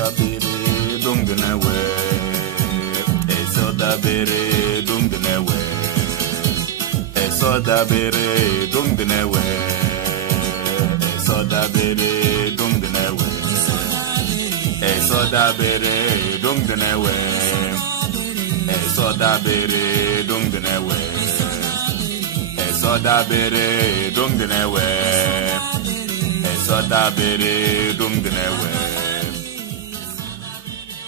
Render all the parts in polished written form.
soda bere dung de we. E soda bere dung de we. E soda bere dung de we. E soda bere dung de we. E soda bere dung de we. E soda bere dung de we. E soda bere dung de we. E soda bere dung de we.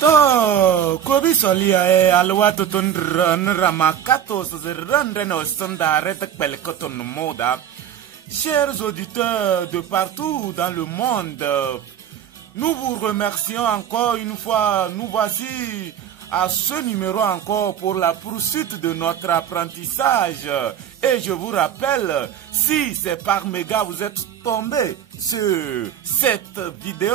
To kobi solia e alwa tutun ran ramakato se rendre no standard tek koton moda. Chers auditeurs de partout dans le monde, nous vous remercions encore une fois. Nous voici à ce numéro encore pour la poursuite de notre apprentissage. Et je vous rappelle, si c'est par méga vous êtes tombé sur cette vidéo,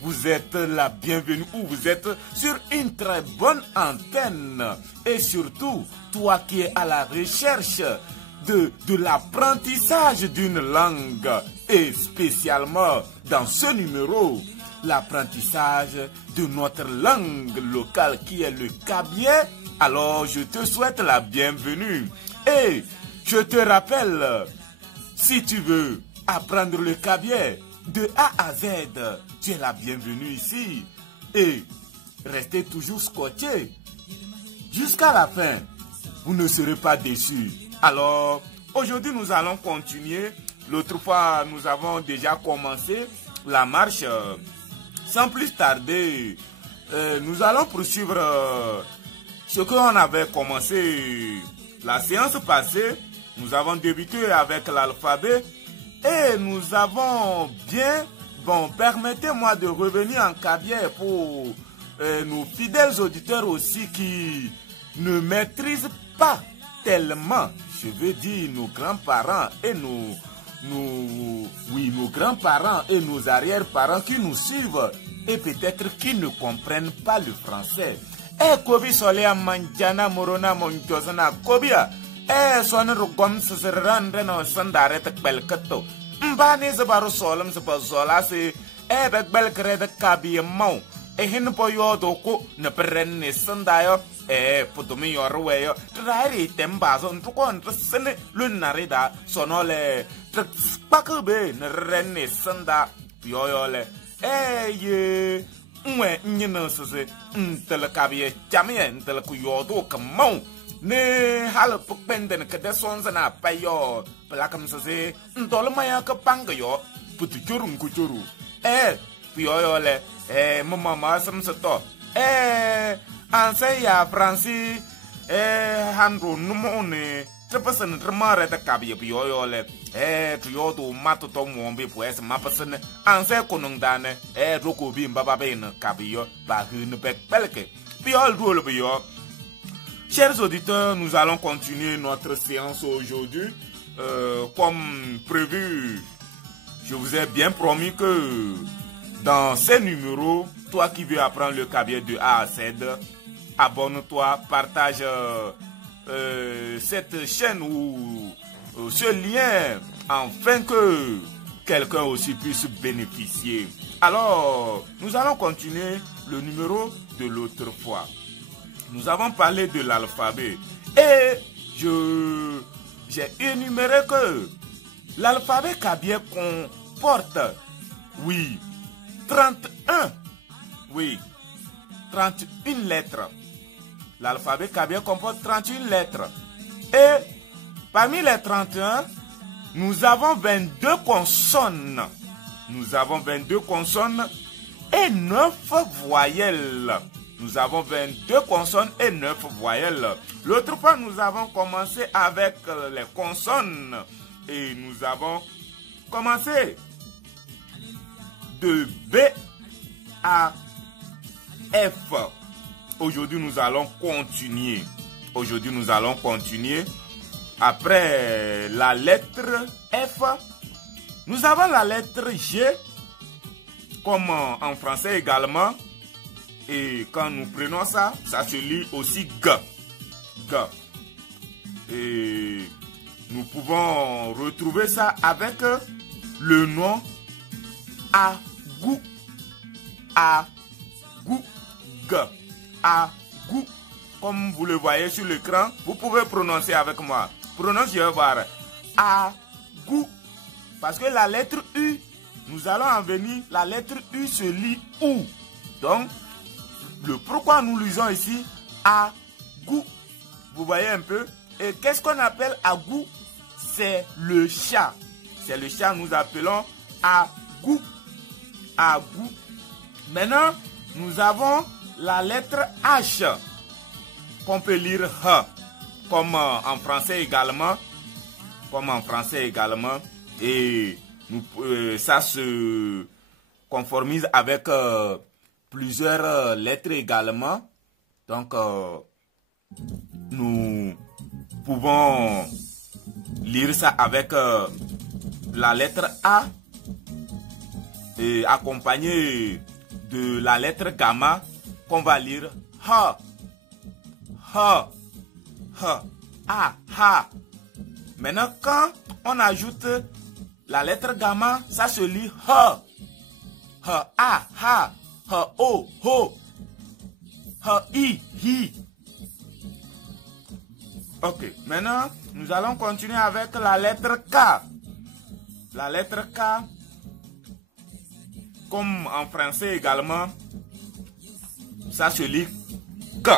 vous êtes la bienvenue ou vous êtes sur une très bonne antenne. Et surtout, toi qui es à la recherche de l'apprentissage d'une langue et spécialement dans ce numéro, l'apprentissage de notre langue locale qui est le kabye, alors je te souhaite la bienvenue. Et je te rappelle, si tu veux apprendre le kabye de A à Z, tu es la bienvenue ici. Et restez toujours scotché jusqu'à la fin. Vous ne serez pas déçus. Alors, aujourd'hui, nous allons continuer. L'autre fois, nous avons déjà commencé la marche. Sans plus tarder, nous allons poursuivre ce qu'on avait commencé la séance passée. Nous avons débuté avec l'alphabet et nous avons bien... Bon, permettez-moi de revenir en kabye pour nos fidèles auditeurs aussi qui ne maîtrisent pas tellement, je veux dire nos grands-parents et nos grands-parents et nos arrière-parents qui nous suivent et peut-être qui ne comprennent pas le français. Eh, Kobi Solea Manjana Morona Monjosana Kobia, eh, son rugom se rendre no sandare te belkato. Mbani zabaru solam se pazola se, eh, bel crede kabi mau. E hin po yodo ko ne prenne sandayo e potomi yorweyo trari tembazo ntukon tsene lunarida sonole pakube ne renne sanda yoyole e ye nwe nyina sese ntel kabie jamie ntel ku yodo kamau ne hal pukpende ne kede sonza na payo plakam sese ntol maya ka pangayo putu churun ku churu e yoyole mama samsato anse ya franci handro numone trepasen tremare ta kabye yoyole tuyodo matoto mombe pues mapasen anse konungdane roko bi mbaba ben kabyo ba hune pelke piol rôle bio. Chers auditeurs, nous allons continuer notre séance aujourd'hui comme prévu. Je vous ai bien promis que dans ces numéros, toi qui veux apprendre le kabye de A à Z, abonne-toi, partage cette chaîne ou ce lien afin que quelqu'un aussi puisse bénéficier. Alors, nous allons continuer le numéro de l'autre fois. Nous avons parlé de l'alphabet et j'ai énuméré que l'alphabet kabye comporte, oui, 31, oui, 31 lettres. L'alphabet kabye comporte 31 lettres. Et parmi les 31, nous avons 22 consonnes. Nous avons 22 consonnes et 9 voyelles. Nous avons 22 consonnes et 9 voyelles. L'autre fois, nous avons commencé avec les consonnes. Et nous avons commencé de B à F. Aujourd'hui, nous allons continuer. Aujourd'hui, nous allons continuer. Après la lettre F, nous avons la lettre G, comme en français également. Et quand nous prenons ça, ça se lit aussi G. G. Et nous pouvons retrouver ça avec le nom Agou. Agou. goût, G, A, goût. Comme vous le voyez sur l'écran, vous pouvez prononcer avec moi. Prononce, je vais voir. A, goût. Parce que la lettre U, nous allons en venir, la lettre U se lit OU. Donc, le pourquoi nous lisons ici A, goût. Vous voyez un peu? Et qu'est-ce qu'on appelle agou? C'est le chat. C'est le chat, nous appelons agou. Agou. Maintenant, nous avons la lettre H, qu'on peut lire H, comme en français également. Comme en français également. Et ça se conformise avec plusieurs lettres également. Donc, nous pouvons lire ça avec la lettre A et accompagné de la lettre gamma qu'on va lire H, H, H, A, H. Maintenant, quand on ajoute la lettre gamma, ça se lit H, H, A, H, H, O, Ho, H, I, Hi. Ok, maintenant, nous allons continuer avec la lettre K. La lettre K, comme en français également, ça se lit K.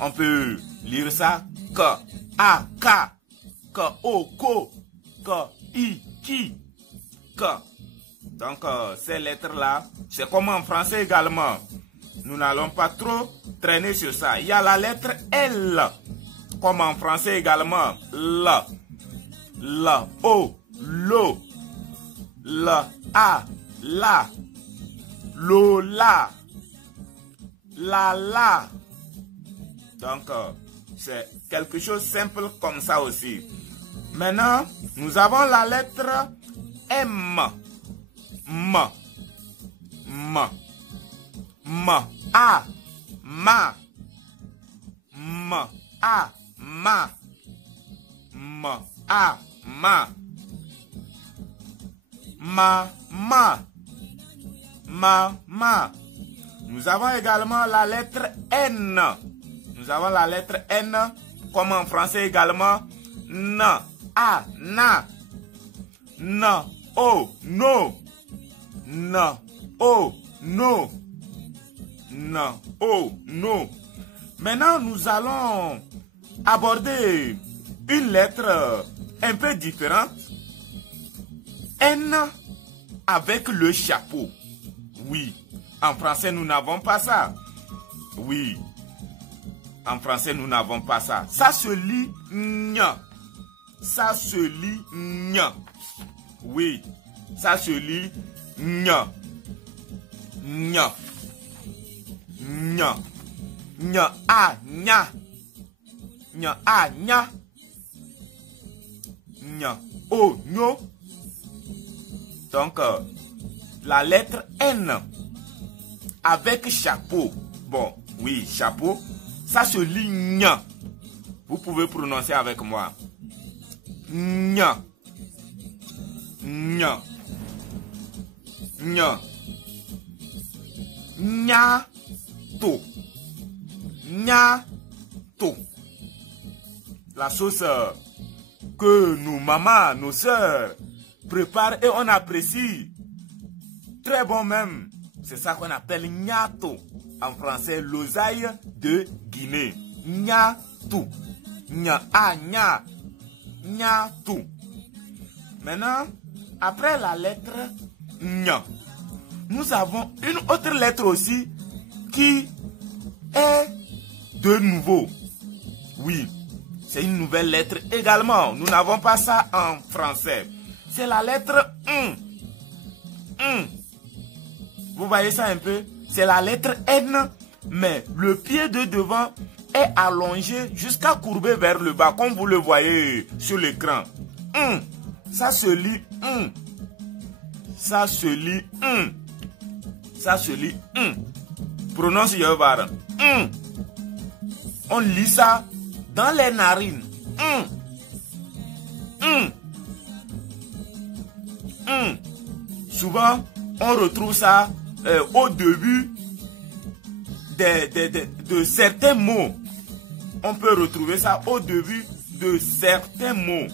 On peut lire ça K, A, K, K, O, Ko, K, I, Ki, K. Donc, ces lettres-là, c'est comme en français également. Nous n'allons pas trop traîner sur ça. Il y a la lettre L, comme en français également. L, L, O, Lo, L, A, La, Lo, La, La. Donc, c'est quelque chose de simple comme ça aussi. Maintenant, nous avons la lettre M. M. M. M. A. Ma. M. A. Ma. M. A. Ma. Ma. Nous avons également la lettre N. Nous avons la lettre N, comme en français également. N. A. Na. N. O. No. N. O. No. N. O. No. Maintenant, nous allons aborder une lettre un peu différente. N avec le chapeau. Oui. En français, nous n'avons pas ça. Oui. En français, nous n'avons pas ça. Ça se lit nya. Ça se lit nya. Oui. Ça se lit nya. Nya. Nya. Nya a nya. Nya a nya. Nya o nyo. Donc, la lettre N avec chapeau. Bon, oui, chapeau. Ça se lit nya. Vous pouvez prononcer avec moi. Nya. Nya. Nya. Nya. To. Nya. To. La sauce que nos mamans, nos sœurs préparent et on apprécie. Très bon même. C'est ça qu'on appelle gnato. En français, l'oseille de Guinée. Gnato. Nya a nya. Gnato. Maintenant, après la lettre nya, nous avons une autre lettre aussi qui est de nouveau. Oui, c'est une nouvelle lettre également. Nous n'avons pas ça en français. C'est la lettre N. Vous voyez ça un peu? C'est la lettre N, mais le pied de devant est allongé jusqu'à courber vers le bas, comme vous le voyez sur l'écran. Ça se lit Ça se lit Ça se lit Prononce Yovar. On lit ça dans les narines. Souvent, on retrouve ça au début de certains mots. On peut retrouver ça au début de certains mots.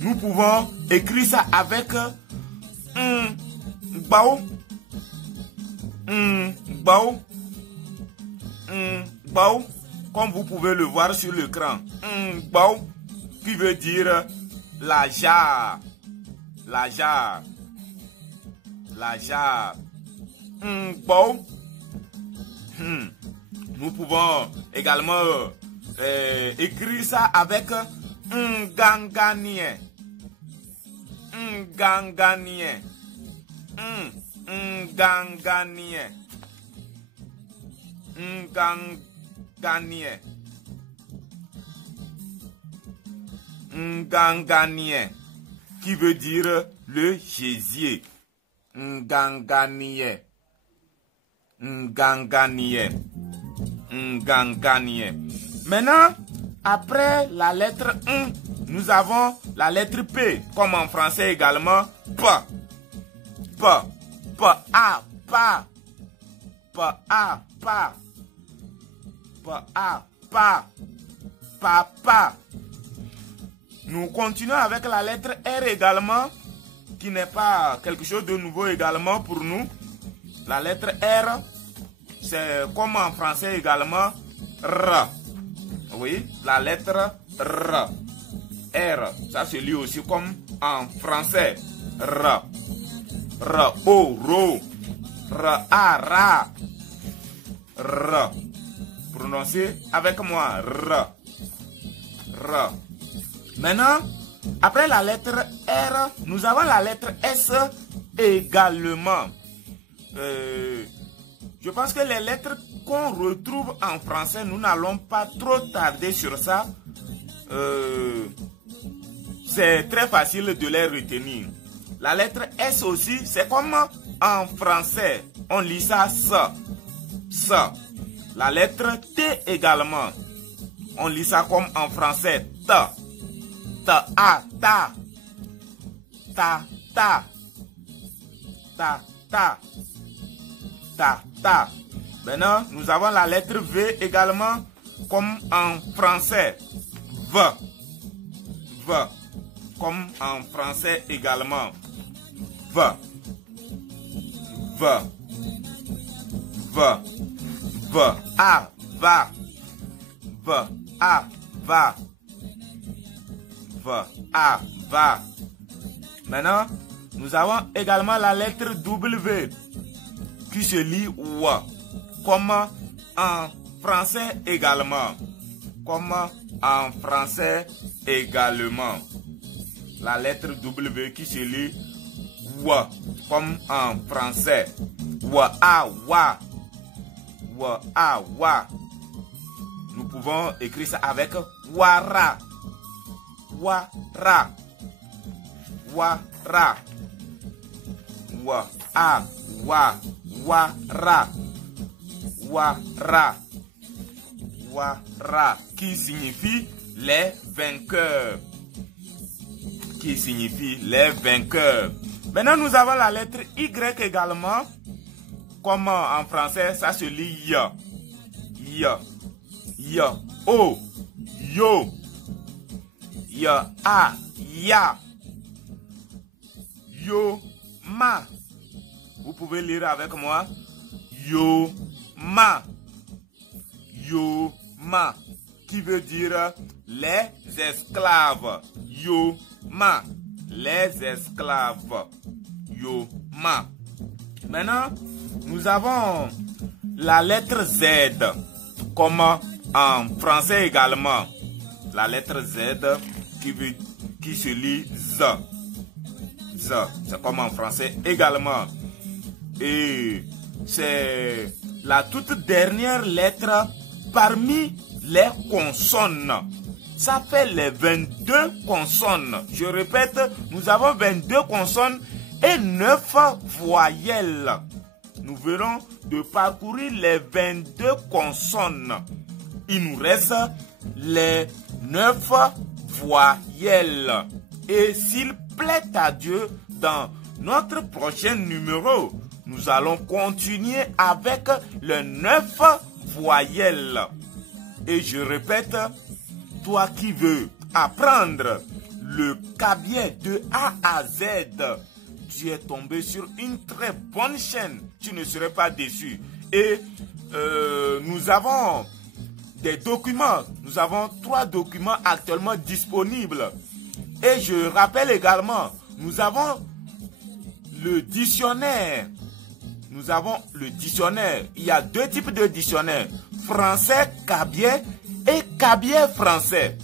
Nous pouvons écrire ça avec bao, bao, bao, comme vous pouvez le voir sur l'écran. Bao, qui veut dire la jarre, la jarre, la jarre. Bao. Nous pouvons également écrire ça avec ganganien, ganganien, ganganien, ganganien, ganganien, qui veut dire le gésier. Ganganien, ganganien, ganganien. Maintenant, après la lettre nous avons la lettre P, comme en français également, P, P, P, A, pa, P, A, pa, P, A, pa, papa. Nous continuons avec la lettre R également, qui n'est pas quelque chose de nouveau également pour nous. La lettre R, c'est comme en français également, R. Oui, la lettre R. R, ça se lit aussi comme en français. R. R, O, ro. R, A, ra. R. Prononcez avec moi. R. R. Maintenant, après la lettre R, nous avons la lettre S également. Je pense que les lettres qu'on retrouve en français, nous n'allons pas trop tarder sur ça. C'est très facile de les retenir. La lettre S aussi, c'est comme en français. On lit ça, ça. Ça. La lettre T également. On lit ça comme en français, ta. Ta, a, ta. Ta, ta. Ta, ta. Ta, ta. Maintenant, nous avons la lettre V également, comme en français. V. V. Comme en français également. V. V. V. V. A. Va. V. A. Va. V. A. Va. Maintenant, nous avons également la lettre W qui se lit wa, comme en français également. Comme en français également. La lettre W qui se lit wa, comme en français. Wa, a, wa. Wa, a, wa. Nous pouvons écrire ça avec wara. Wara. Wara. Wa, a, wa. Wara. Wara. Wara. Qui signifie les vainqueurs. Qui signifie les vainqueurs. Maintenant, nous avons la lettre Y également. Comme en français, ça se lit ya. Ya. Ya. O. Yo. Ya. A. Ya. Yo. Ma. Vous pouvez lire avec moi. Yo. Ma. Yo. Ma. Qui veut dire les esclaves. Yo. Ma. Les esclaves. Yo. Ma. Maintenant, nous avons la lettre Z, comme en français également. La lettre Z qui se lit Z. Z, c'est comme en français également. Et c'est la toute dernière lettre parmi les consonnes. Ça fait les 22 consonnes. Je répète, nous avons 22 consonnes et 9 voyelles. Nous venons de parcourir les 22 consonnes. Il nous reste les 9 voyelles. Et s'il plaît à Dieu, dans notre prochain numéro, nous allons continuer avec les 9 voyelles. Et je répète, toi qui veux apprendre le kabye de A à Z, tu es tombé sur une très bonne chaîne. Tu ne serais pas déçu. Et nous avons des documents. Nous avons 3 documents actuellement disponibles. Et je rappelle également, nous avons le dictionnaire. Nous avons le dictionnaire. Il y a 2 types de dictionnaires. Français kabye et kabye français.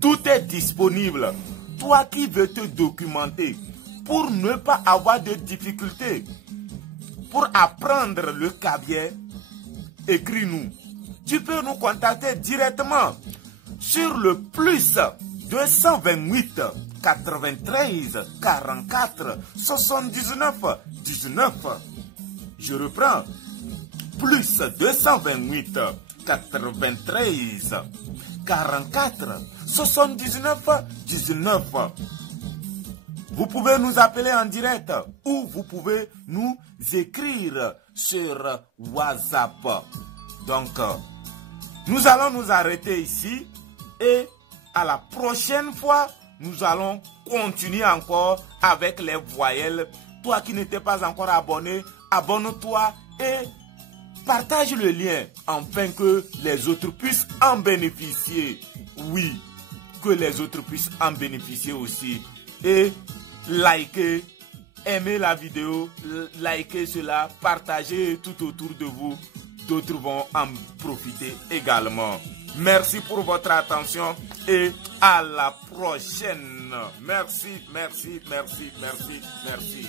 Tout est disponible. Toi qui veux te documenter pour ne pas avoir de difficultés, pour apprendre le kabye, écris-nous. Tu peux nous contacter directement sur le plus 228 93 44 79 19. Je reprends. Plus 228 93 44 79 19. Vous pouvez nous appeler en direct ou vous pouvez nous écrire sur WhatsApp. Donc, nous allons nous arrêter ici et à la prochaine fois, nous allons continuer encore avec les voyelles. Toi qui n'étais pas encore abonné, abonne-toi et partage le lien afin que les autres puissent en bénéficier. Oui, que les autres puissent en bénéficier aussi. Et likez, aimez la vidéo, likez cela, partagez tout autour de vous. D'autres vont en profiter également. Merci pour votre attention et à la prochaine. Merci, merci, merci, merci, merci.